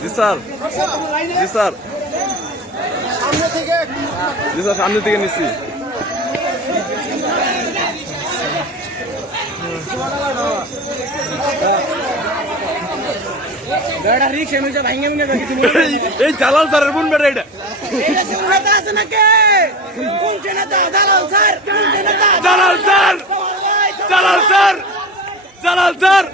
জি sir, জি sir, জি sir, সামনে থেকে নিচ্ছি। এই জালাল স্যারের বোন বেটা এটা। Jalal sir, Jalal sir, Jalal sir.